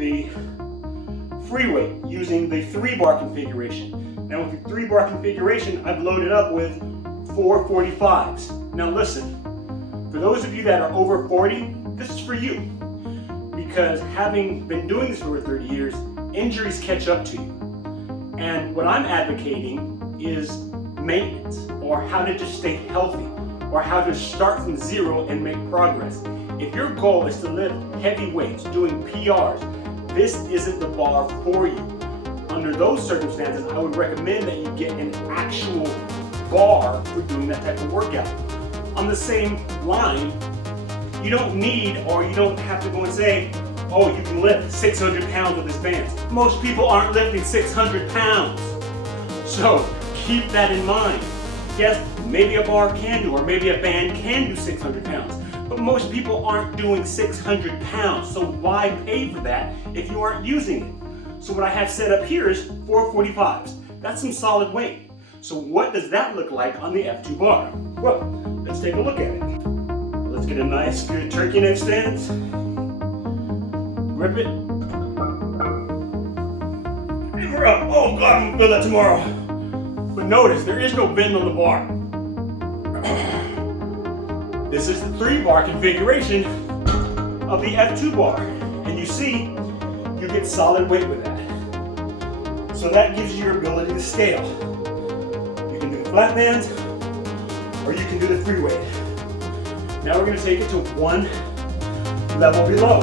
the free weight using the 3-bar configuration. Now with the 3-bar configuration, I've loaded up with 4 45s. Now listen, for those of you that are over 40, this is for you. Because having been doing this for over 30 years, injuries catch up to you. And what I'm advocating is maintenance, or how to just stay healthy, or how to start from zero and make progress. If your goal is to lift heavy weights, doing PRs, this isn't the bar for you. Under those circumstances, I would recommend that you get an actual bar for doing that type of workout. On the same line, you don't need, or you don't have to go and say, oh, you can lift 600 pounds with this band. Most people aren't lifting 600 pounds. So keep that in mind. Yes, maybe a bar can do, or maybe a band can do 600 pounds, but most people aren't doing 600 pounds. So why pay for that if you aren't using it? So what I have set up here is 4 45s. That's some solid weight. So what does that look like on the F2 bar? Well, let's take a look at it. Let's get a nice good turkey neck stance. Grip it. And we're up. Oh God, I'm gonna feel that tomorrow. But notice, there is no bend on the bar. This is the 3-bar configuration of the F2 bar. And you see, you get solid weight with that. So that gives you your ability to scale. You can do the flat bands, or you can do the free weight. Now we're gonna take it to one level below.